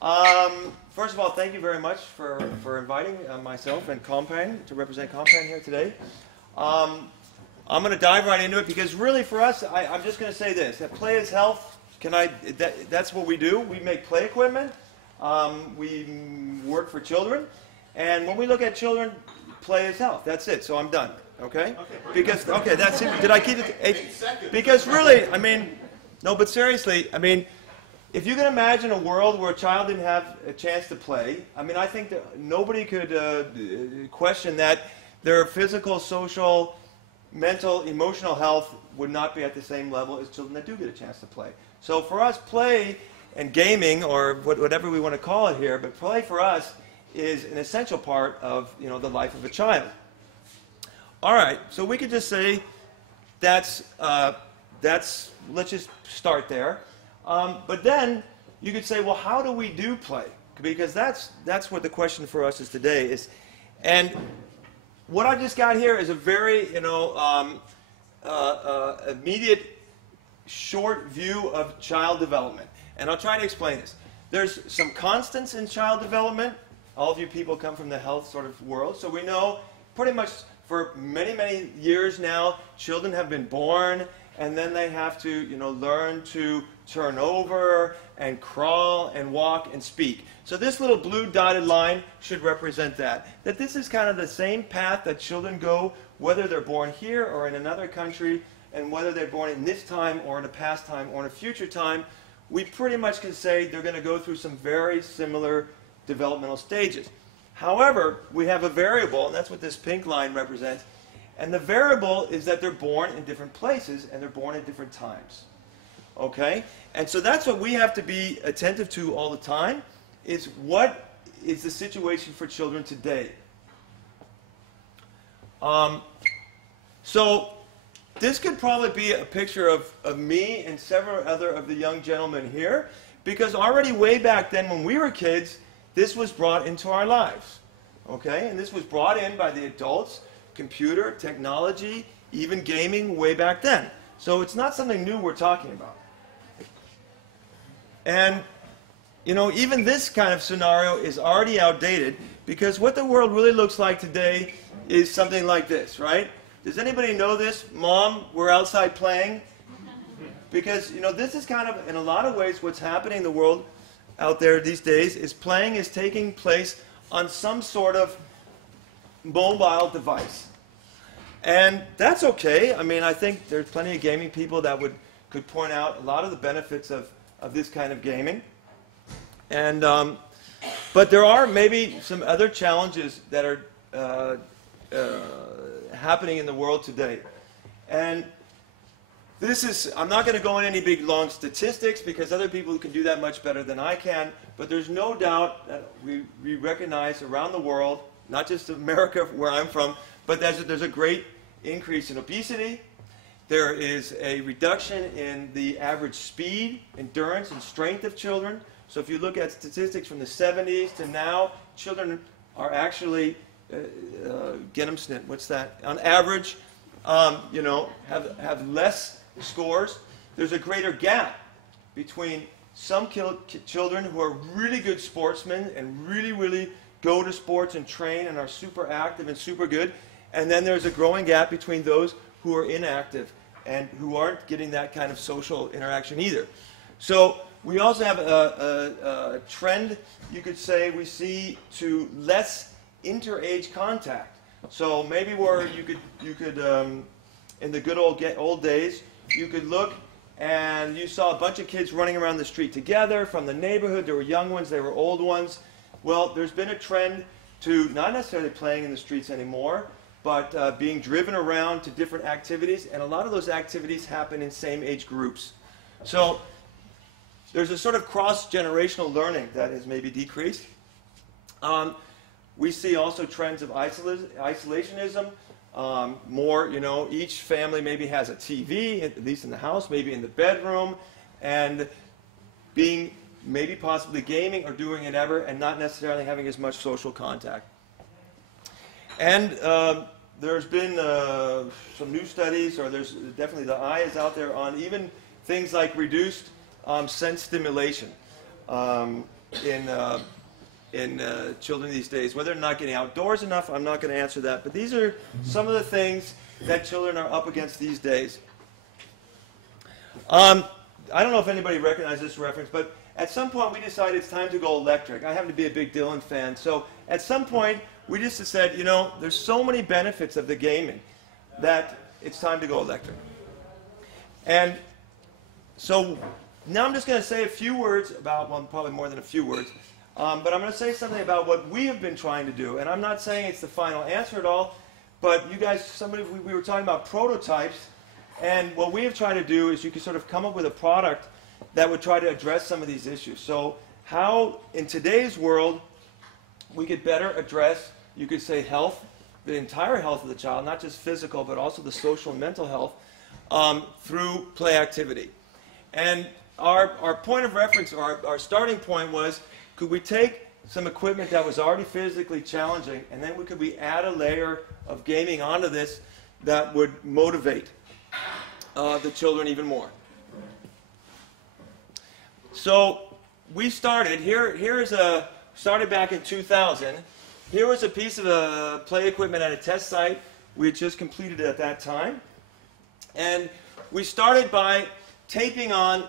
First of all, thank you very much for inviting myself and Kompan to represent Kompan here today. I'm going to dive right into it because really for us, I'm just going to say this, that play is health. That's what we do. We make play equipment. We work for children. And when we look at children, play is health. That's it. So I'm done. Okay? Okay, that's it. Did I keep it? 8 seconds. Because really, I mean, no, but seriously, I mean, if you can imagine a world where a child didn't have a chance to play, I mean, I think that nobody could question that their physical, social, mental, emotional health would not be at the same level as children that do get a chance to play. So for us, play and gaming, or whatever we want to call it here, but play for us is an essential part of the life of a child. All right, so we could just say let's just start there. But then you could say, well, how do we do play? Because that's what the question for us is today. And what I just got here is a very immediate, short view of child development. And I'll try to explain this. There's some constants in child development. All of you people come from the health sort of world, so we know pretty much for many, many years now, children have been born, and then they have to, learn to turn over and crawl and walk and speak. So this little blue dotted line should represent that. That this is kind of the same path that children go, whether they're born here or in another country, and whether they're born in this time or in a past time or in a future time, we pretty much can say they're going to go through some very similar developmental stages. However, we have a variable, and that's what this pink line represents. And the variable is that they're born in different places and they're born at different times. Okay? And so that's what we have to be attentive to all the time, is what is the situation for children today. So this could probably be a picture of me and several other of the young gentlemen here, because already way back then when we were kids, this was brought into our lives. Okay? And this was brought in by the adults. Computer, technology, even gaming way back then. So it's not something new we're talking about. And, even this kind of scenario is already outdated, because what the world really looks like today is something like this, right? Does anybody know this? Mom, we're outside playing. Because, this is kind of, in a lot of ways, what's happening in the world out there these days is playing is taking place on some sort of mobile device. And that's okay. I mean, I think there's plenty of gaming people that could point out a lot of the benefits of this kind of gaming. And, but there are maybe some other challenges that are happening in the world today. And this is, I'm not going to go into any big long statistics because other people can do that much better than I can, but there's no doubt that we recognize around the world, not just America where I'm from, but there's a great increase in obesity. There is a reduction in the average speed, endurance, and strength of children. So if you look at statistics from the 70s to now, children are actually, get them snit, what's that? On average, have less scores. There's a greater gap between some children who are really good sportsmen and really go to sports and train and are super active and super good. And then there's a growing gap between those who are inactive and who aren't getting that kind of social interaction either. So we also have a trend, you could say, we see to less inter-age contact. So maybe where you could in the good old days, you could look and you saw a bunch of kids running around the street together from the neighborhood. There were young ones, there were old ones. Well, there's been a trend to not necessarily playing in the streets anymore, but being driven around to different activities, and a lot of those activities happen in same age groups. So there's a sort of cross-generational learning that has maybe decreased. We see also trends of isolationism. More, each family maybe has a TV, at least in the house, maybe in the bedroom, and being maybe possibly gaming or doing whatever and not necessarily having as much social contact. And there's been some new studies, or there's definitely the eye is out there on even things like reduced sense stimulation. in children these days. Whether they're not getting outdoors enough, I'm not going to answer that. But these are some of the things that children are up against these days. I don't know if anybody recognizes this reference, but at some point we decided it's time to go electric. I happen to be a big Dylan fan, so at some point we just said, you know, there's so many benefits of the gaming that it's time to go electric. And so now I'm just going to say a few words about, well, probably more than a few words, but I'm going to say something about what we have been trying to do. And I'm not saying it's the final answer at all, but you guys, we were talking about prototypes, and what we have tried to do is you can sort of come up with a product that would try to address some of these issues. So how, in today's world, we could better address, you could say, health, the entire health of the child, not just physical, but also the social and mental health, through play activity. And our point of reference, or our starting point was, could we take some equipment that was already physically challenging, and then could we add a layer of gaming onto this that would motivate the children even more. So we started, started back in 2000. Here was a piece of play equipment at a test site we had just completed at that time. And we started by taping on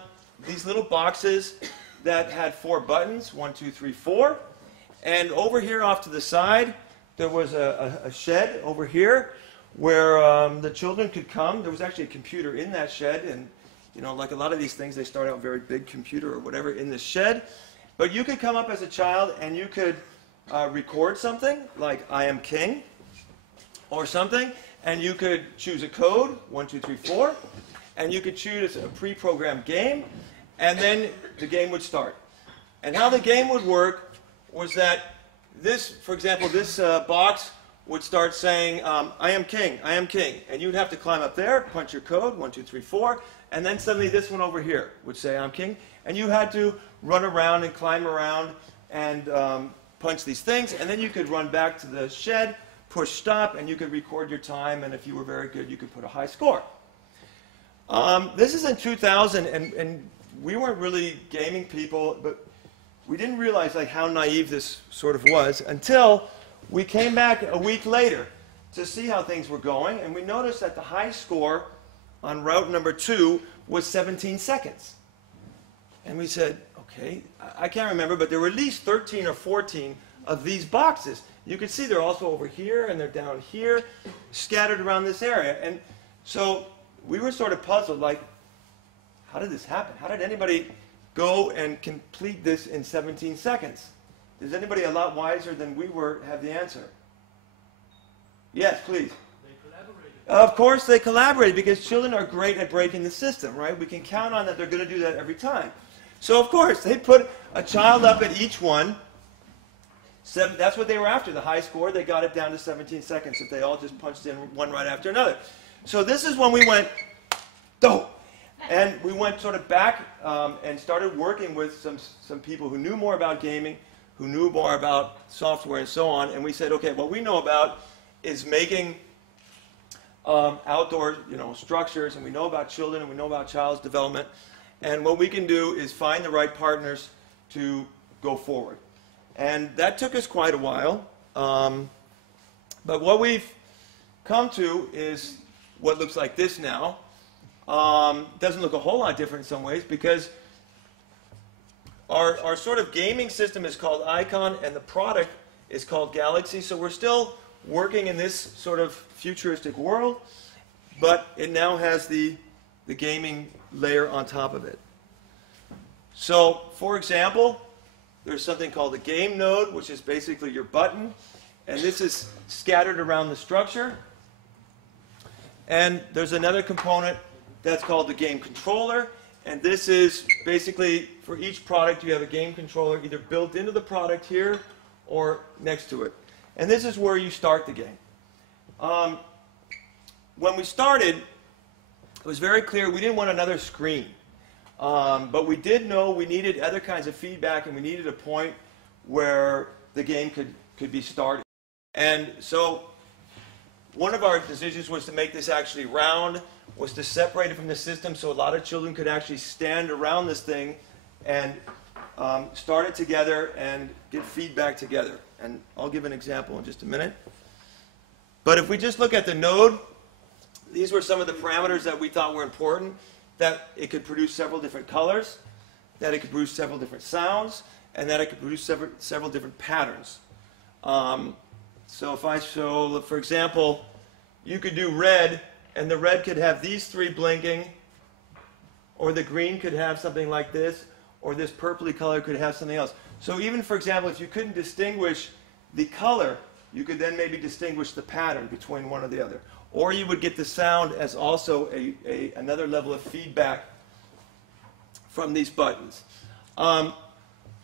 these little boxes that had 4 buttons, 1, 2, 3, 4. And over here off to the side, there was a shed over here where the children could come. There was actually a computer in that shed, and you know, like a lot of these things, they start out very big computer or whatever in the shed. But you could come up as a child and you could record something like "I am king" or something, and you could choose a code 1, 2, 3, 4, and you could choose a pre-programmed game, and then the game would start. And how the game would work was that this, for example, this box would start saying, "I am king, I am king," and you'd have to climb up there, punch your code 1, 2, 3, 4, and then suddenly this one over here would say, "I'm king," and you had to run around and climb around and punch these things, and then you could run back to the shed, push stop, and you could record your time, and if you were very good, you could put a high score. This is in 2000, and we weren't really gaming people, but we didn't realize like how naive this sort of was until we came back a week later to see how things were going, and we noticed that the high score on route number 2 was 17 seconds. And we said, okay, I can't remember, but there were at least 13 or 14 of these boxes. You can see they're also over here, and they're down here, scattered around this area. And so we were sort of puzzled, like, how did this happen? How did anybody go and complete this in 17 seconds? Does anybody a lot wiser than we were have the answer? Yes, please. They collaborated. Of course they collaborated, because children are great at breaking the system, right? We can count on that they're going to do that every time. So of course they put a child up at each one. That's what they were after, the high score. They got it down to 17 seconds if they all just punched in one right after another. So this is when we went, dope. And we went sort of back and started working with some people who knew more about gaming, who knew more about software and so on. And we said, okay, what we know about is making outdoor, structures, and we know about children, and we know about child's development. And what we can do is find the right partners to go forward. And that took us quite a while. But what we've come to is what looks like this now. Doesn't look a whole lot different in some ways, because our sort of gaming system is called Icon, and the product is called Galaxy. So we're still working in this sort of futuristic world, but it now has the gaming layer on top of it. So, for example, there's something called a game node, which is basically your button, and this is scattered around the structure. And there's another component that's called the game controller, and this is basically, for each product you have a game controller either built into the product here or next to it. And this is where you start the game. When we started, it was very clear we didn't want another screen. But we did know we needed other kinds of feedback, and we needed a point where the game could be started. And so one of our decisions was to make this actually round, was to separate it from the system so a lot of children could actually stand around this thing and start it together and get feedback together. And I'll give an example in just a minute. But if we just look at the node, these were some of the parameters that we thought were important, that it could produce several different colors, that it could produce several different sounds, and that it could produce several different patterns. So if I show, for example, you could do red, and the red could have these three blinking, or the green could have something like this, or this purpley color could have something else. So even, for example, if you couldn't distinguish the color, you could then maybe distinguish the pattern between one or the other. Or you would get the sound as also another level of feedback from these buttons.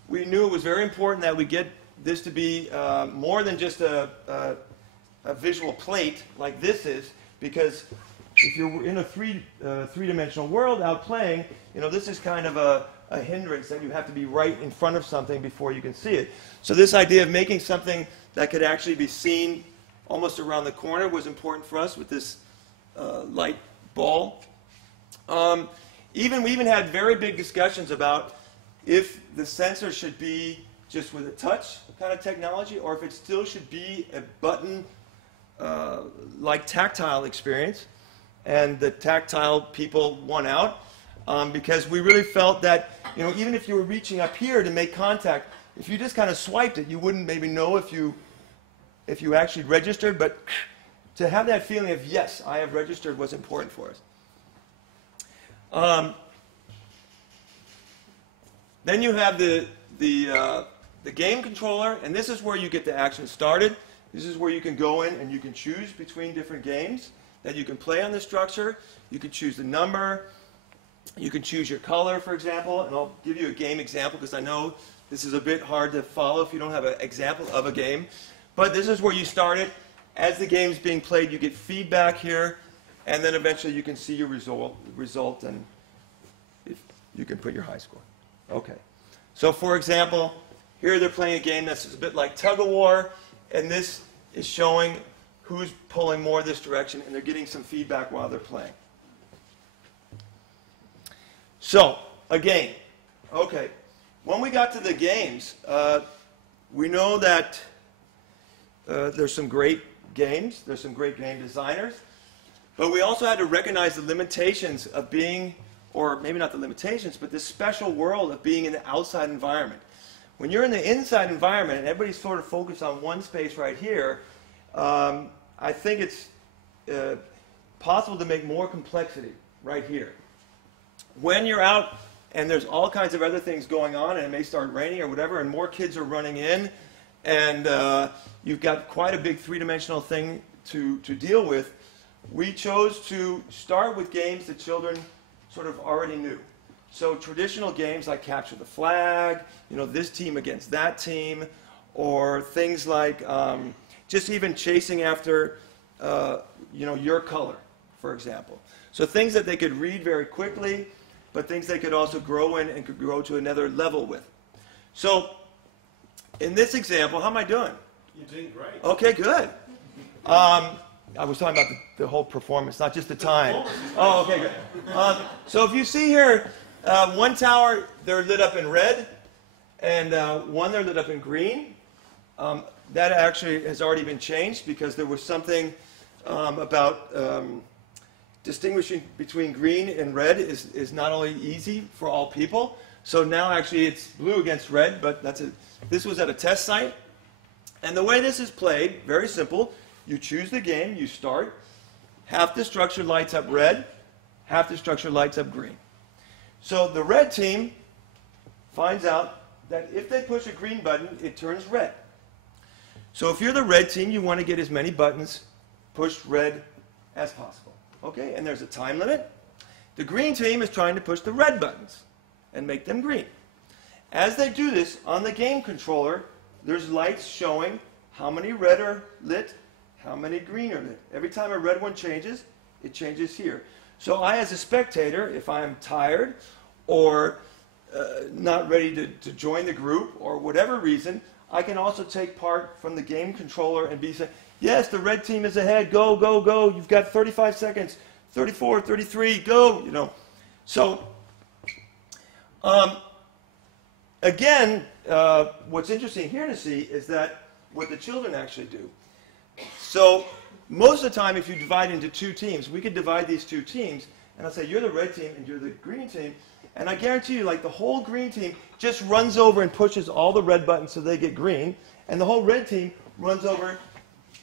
We knew it was very important that we get this to be more than just a visual plate like this is, because if you're in a three-dimensional world out playing, this is kind of a hindrance that you have to be right in front of something before you can see it. So this idea of making something that could actually be seen almost around the corner was important for us with this light ball. We even had very big discussions about if the sensor should be just with a touch kind of technology, or if it still should be a button like tactile experience. And the tactile people won out because we really felt that even if you were reaching up here to make contact, if you just kind of swiped it, you wouldn't maybe know if you actually registered, but to have that feeling of, yes, I have registered was important for us. Then you have the game controller, and this is where you get the action started. This is where you can go in and you can choose between different games that you can play on the structure. You can choose the number. You can choose your color, for example, and I'll give you a game example because I know this is a bit hard to follow if you don't have an example of a game. But this is where you start it. As the game's being played, you get feedback here, and then eventually you can see your result, and if you can put your high score. Okay. So for example, here they're playing a game that's a bit like tug-of-war, and this is showing who's pulling more this direction, and they're getting some feedback while they're playing. So, a game. Okay. When we got to the games, we know that there's some great games, there's some great game designers, but we also had to recognize the limitations of being, or maybe not the limitations, but this special world of being in the outside environment. When you're in the inside environment and everybody's sort of focused on one space right here, I think it's possible to make more complexity right here. When you're out and there's all kinds of other things going on, and it may start raining or whatever, and more kids are running in, and you've got quite a big three-dimensional thing to deal with, we chose to start with games that children sort of already knew. So traditional games like capture the flag, this team against that team, or things like just even chasing after your color, for example. So things that they could read very quickly, but things they could also grow in and could grow to another level with. So in this example, how am I doing? You're doing great. Okay, good. I was talking about the whole performance, not just the time. Oh, okay, good. So if you see here, one tower, they're lit up in red, and one they're lit up in green. That actually has already been changed because there was something about distinguishing between green and red is not only easy for all people. So now actually it's blue against red, but this was at a test site. And the way this is played, very simple. You choose the game, you start. Half the structure lights up red, half the structure lights up green. So the red team finds out that if they push a green button, it turns red. So if you're the red team, you want to get as many buttons pushed red as possible. Okay, and there's a time limit. The green team is trying to push the red buttons and make them green. As they do this, on the game controller, there's lights showing how many red are lit, how many green are lit. Every time a red one changes, it changes here. So I, as a spectator, if I'm tired or not ready to join the group or whatever reason, I can also take part from the game controller and be saying, yes, the red team is ahead, go, go, go, you've got 35 seconds, 34, 33, go, So, again, what's interesting here to see is that what the children actually do. So most of the time, if you divide into two teams, we could divide these two teams, and I'll say, you're the red team and you're the green team, and I guarantee you, like, the whole green team just runs over and pushes all the red buttons so they get green, and the whole red team runs over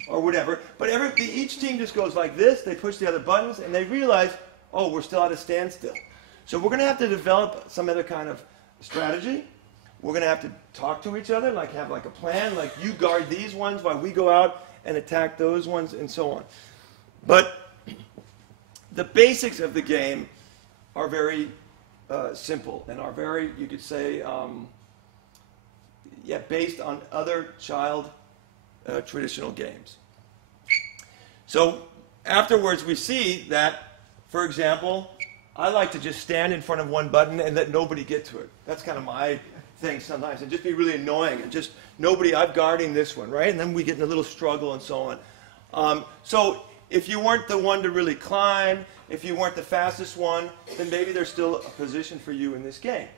or whatever. But each team just goes like this, they push the other buttons, and they realize, oh, we're still at a standstill. So we're going to have to develop some other kind of strategy. We're going to have to talk to each other, like have like a plan, like you guard these ones while we go out and attack those ones, and so on. But the basics of the game are very simple and are very, you could say, based on other child traditional games. So afterwards we see that, for example, I like to just stand in front of one button and let nobody get to it. That's kind of my thing sometimes, and just be really annoying and just nobody, I'm guarding this one, right? And then we get in a little struggle and so on. So if you weren't the one to really climb, if you weren't the fastest one, then maybe there's still a position for you in this game,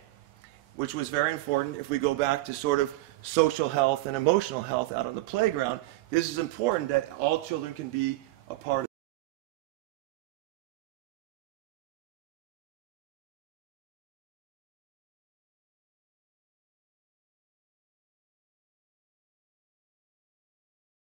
which was very important if we go back to sort of social health and emotional health out on the playground. This is important that all children can be a part of